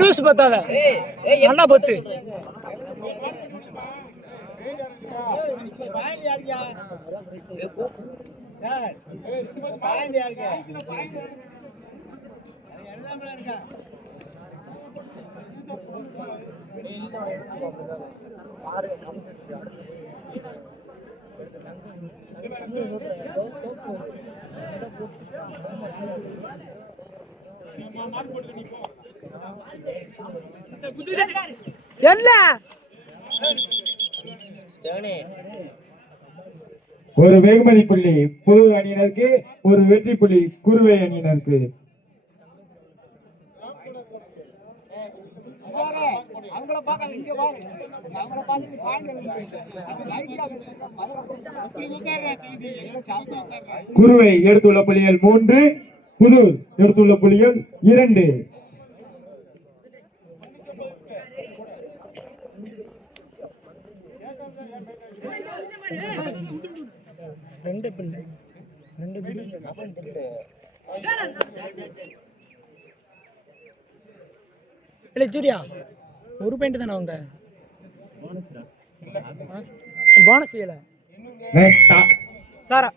Loose பத்தாத அண்ணா பத்து என்ன ஒரு வெகுமதி புள்ளி புது அணியினருக்கு, ஒரு வெற்றி புள்ளி குருவை அணியினருக்கு. குருவை எடுத்துள்ள புள்ளிகள் 3, புது எடுத்துள்ள புள்ளிகள் 2. இல்லை சூர்யா ஒரு பாயிண்ட் தானே அவங்க போனஸ் இல்லை சாரா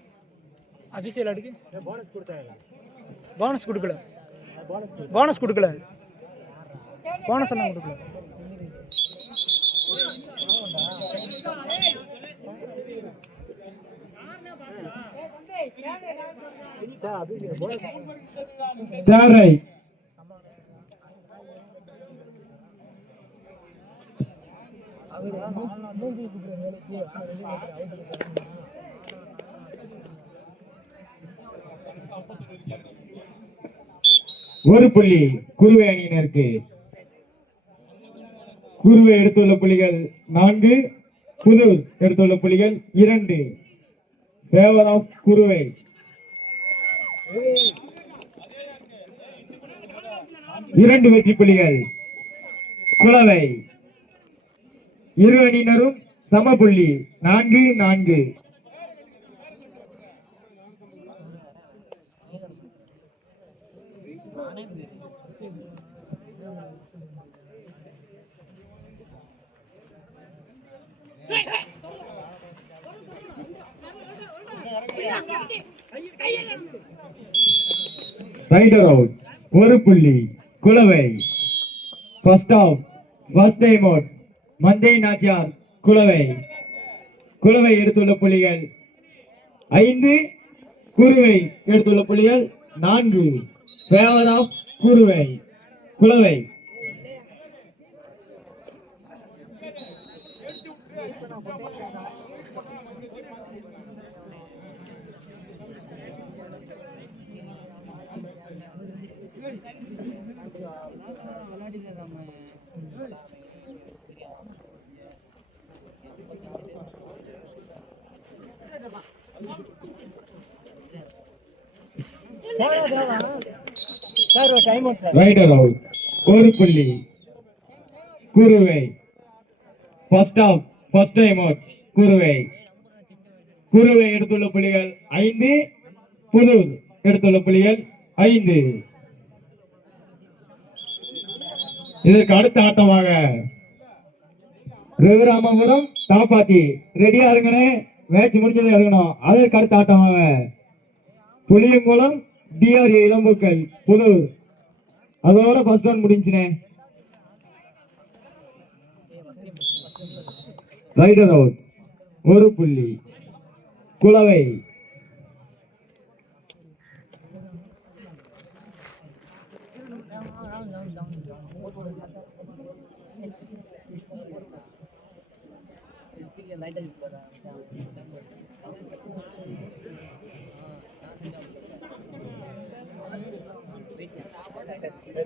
அஃபிஷியல் அடுக்கு போனஸ் கொடுக்கல போனஸ் கொடுக்கல போனஸ் எல்லாம் கொடுக்கல. ஒரு புள்ளி குருவை அணியினருக்கு. குருவை எடுத்துள்ள புள்ளிகள் 4, புது எடுத்துள்ள புள்ளிகள் 2. ஃபேவர் ஆஃப் குருவை. இரண்டு வெற்றி புள்ளிகள் குளவை. இரு அணியினரும் சம புள்ளி 4-4. Raider out. ஒரு புள்ளி Kulavai. First half first time out Manthai Nachiyar குளவை. குளவை எடுத்துள்ள புள்ளிகள் 5, குருவை எடுத்துள்ள புள்ளிகள் 4. Favour of Kuruvai. Kulavai. Raider out. ஒரு புள்ளி Kuruvai. First half first time out Kuruvai. Kuruvai எடுத்துள்ள புள்ளிகள் 5, புது எடுத்துள்ள புள்ளிகள் 5. இதற்கு அடுத்த ஆட்டமாக ரகுராமபுரம் தாப்பாத்தி ரெடியா இருங்கன்னு மேட்ச் முடிஞ்சது இறங்கணும். அதற்கு அடுத்த ஆட்டமாக புளியங்குளம் டிஆர்ஏ இளம்பூக்கள் புது. அதோட ஃபர்ஸ்ட் ஒன் முடிஞ்சுனே. Raider out. ஒரு புள்ளி குளவை.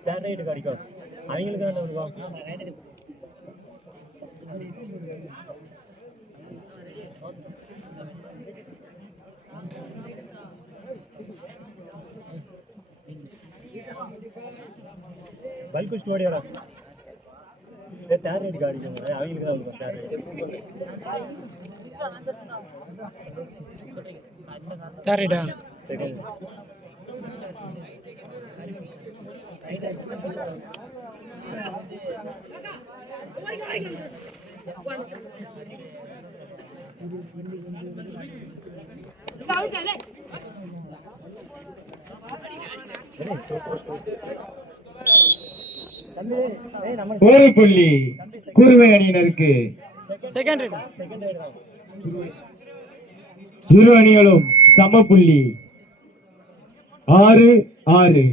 சேட்டலைட் கிடைக்கும் அவங்களுக்கு தான் இருக்கும். பல்க் ஸ்டோடியோட தேர் ரேட் காடிக்குங்க அவங்களுக்கு தான் இருக்கும் தேர் ரேட்டா செகண்ட் ஒரு புள்ளி குருவை அணியினருக்கு. செகண்ட் இரு அணிகளும் சம புள்ளி 6-6.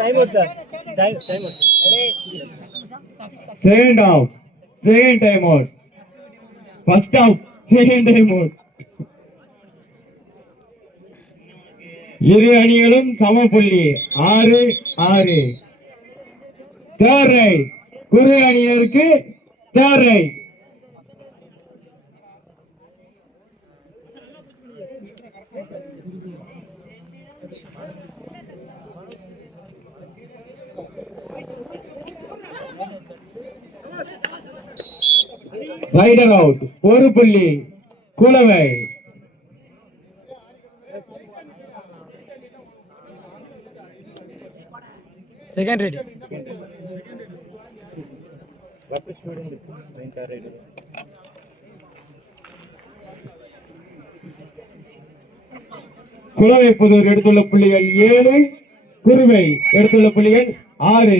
Time out sir time out second half second time out first half second time out. இரு அணிகளும் சம புள்ளி 6-6. தேர்ட் ரைட் குரு அணியினருக்கு. Third raid raider out. ஒரு புள்ளி குலவை. செகண்ட் ரெடி குலவை புதூர் எடுத்துள்ள புள்ளிகள் 7, குருவை எடுத்துள்ள புள்ளிகள் 6.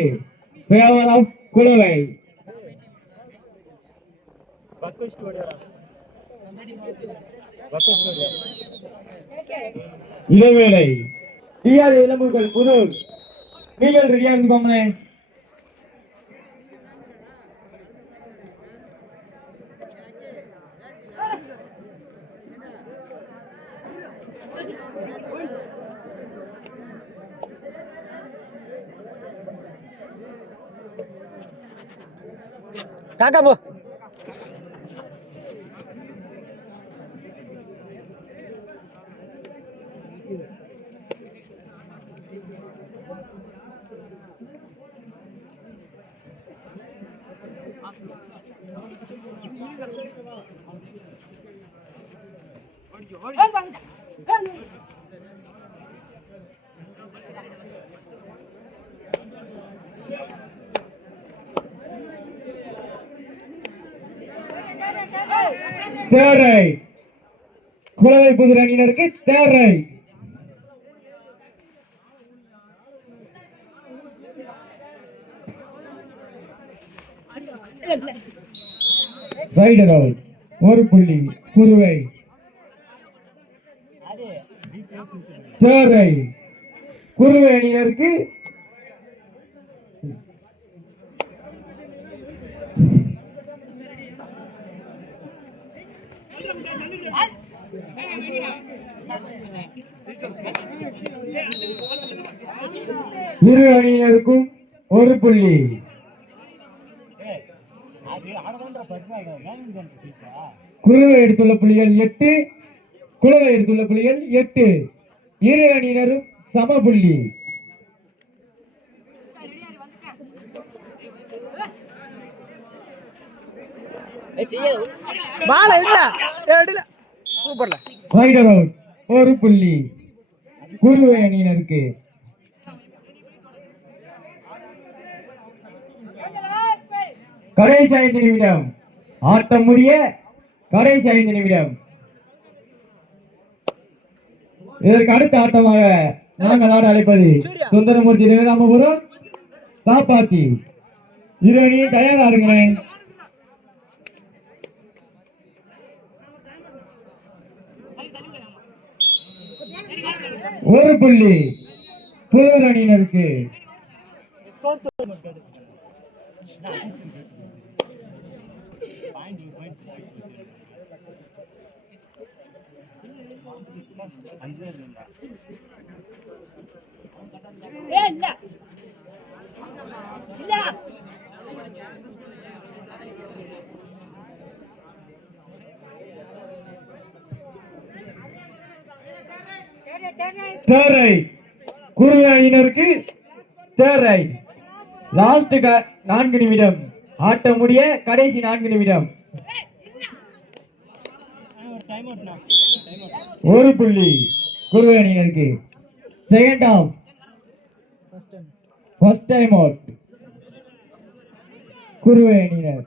Favour of Kulavai. இதேவேளை டிஆர் இளம்புகள் புதூர் நீங்கள் ரெடியா இருந்துக்கோங்க. காக்கா போ தேர்ட் ரைட் குலவை புதூர் அணியினருக்கு. Third raid raider out. ஒரு புள்ளி குருவை. தேர்ட் ரைட் குருவை அணியினருக்கு. இரு அணியினருக்கும் ஒரு புள்ளி. குருவை எடுத்துள்ள புள்ளிகள் 8, குலவை எடுத்துள்ள புள்ளிகள் 8. இரு அணியினரும் சம புள்ளி. பால இல்ல எடுல சூப்பர்ல. Raider out. ஒரு புள்ளி குருவை அணியினருக்கு. கடைசி 5 நிமிடம் ஆட்டம் முடிய. கடைசி 5 நிமிடம். இதற்கு அடுத்த ஆட்டமாக நாங்கள் ஆட அழைப்பது சுந்தரமூர்த்தி தேவராமபுரம் காப்பாத்தி. இரு அணியும் தயாராருங்க. ஒரு புள்ளி புதூர் அணியினருக்கு. Third raid. குருவை அணியினருக்கு தேர்ட் ரைட். லாஸ்ட் 4 நிமிடம். ஆட்ட முடிய கடைசி 4 நிமிடம். ஒரு புள்ளி குருவை அணியினருக்கு. Second half. First time out Kuruvai அணியினர்.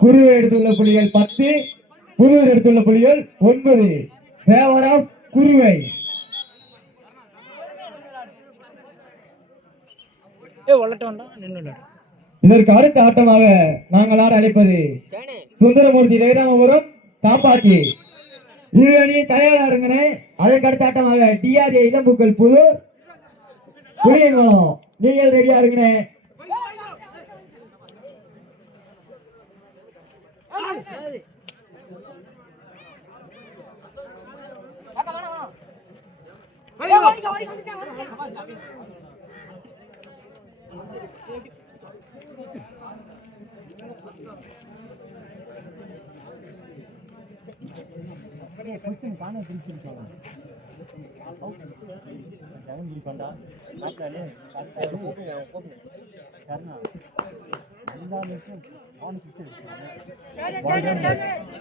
குருவை எடுத்துள்ள புள்ளிகள் 10, புதுவர் எடுத்துள்ள புள்ளிகள் 9. ஃபேவர் ஆஃப் குருவை. இதற்கு அடுத்த ஆட்டமாக நாங்கள் ஆட அழைப்பது சுந்தரமூர்த்தி ஜெயராமபுரம் தாப்பாக்கி. இரு அணியை தயாரா இருங்கனே. அதற்கு அடுத்த ஆட்டமாக டிஆர்ஏ இளம்புக்கள் புதூர் புளியங்குளம். நீங்கள் ரெடியா இருங்கனே.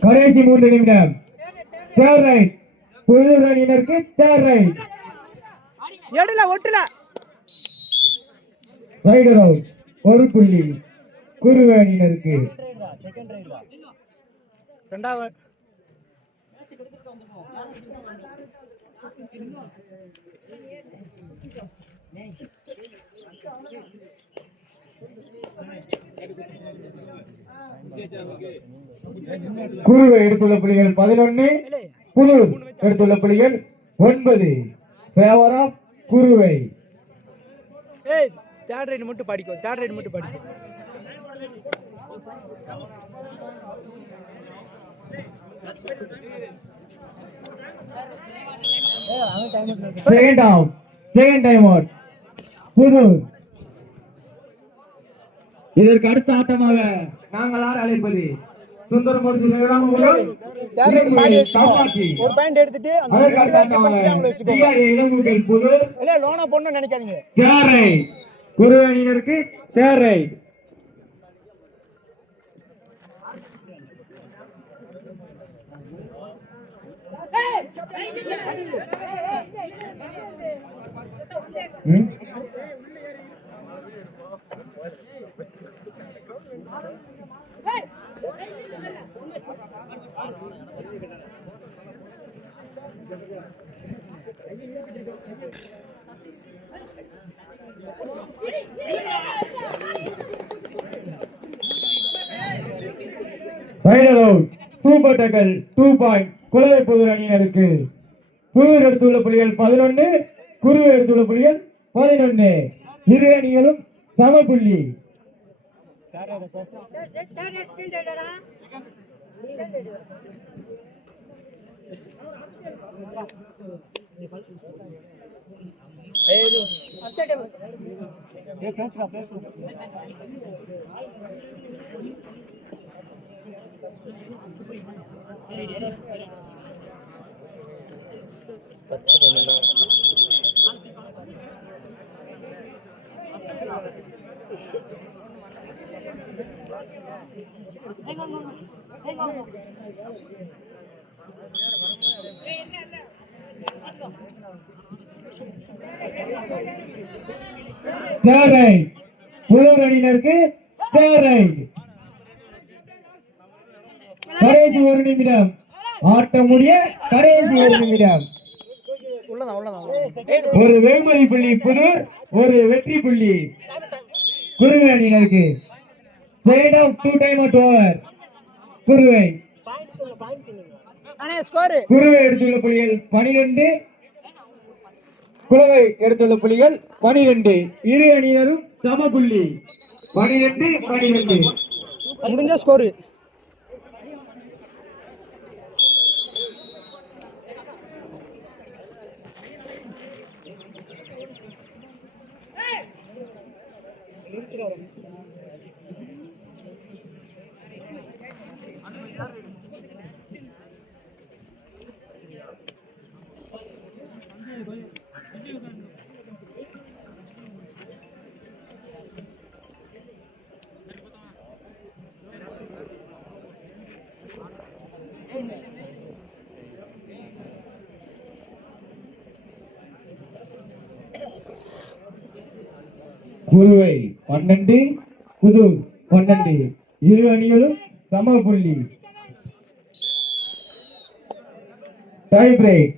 கடைசி 3 நிமிடம். Third right. புதுவர் அணியினருக்கு தேர்ட் ரைட். Raider out. ஒரு புள்ளி குருவை அணியினருக்கு. குருவை எடுத்துள்ள புள்ளிகள் 11, புதூர் எடுத்துள்ள புள்ளிகள் 9. ஃபேவர் ஆஃப் குருவை. தேர்ட் ரைட் மட்டும் படிக்கும். Second half. Second time out Puthur. இதற்கு அடுத்த ஆட்டமாக நாங்கள் ஆட அழைப்பது சுந்தரமூர்த்தி ஜெயராமபுரம் தாப்பாக்கி. ஒரு பாயிண்ட் எடுத்துட்டு இளம்புக்கள் புதூர். லோனா பொண்ணு நினைக்காதீங்க. Third raid. குருவை அணியினருக்கு third raid. Raider out. Super tackle 2 point Kulavai Pudur அணியினருக்கு. புதூர் எடுத்துள்ள புள்ளிகள் 11, குருவை எடுத்துள்ள புள்ளிகள் 11. இரு அணிகளும் சம புள்ளி. Third right. புதூர் அணியினருக்கு தேர்ட் ரைட். கடைசி 1 நிமிடம். ஆட்ட முடிய கடைசி 1 நிமிடம். ஒரு வெகுமதி புள்ளி புதூர், ஒரு வெற்றி புள்ளி குருவை அணியினருக்கு. Second half 2 time out over Kuruvai. Kuruvai எடுத்துள்ள புள்ளிகள் 12, குருவை எடுத்துள்ள புள்ளிகள் 12. இரு அணியினரும் சம புள்ளி 12-12. முடிஞ்ச ஸ்கோரு. புதுவை 12 புதூர் 12 இரு அணிகளும் சம புள்ளி. Tie break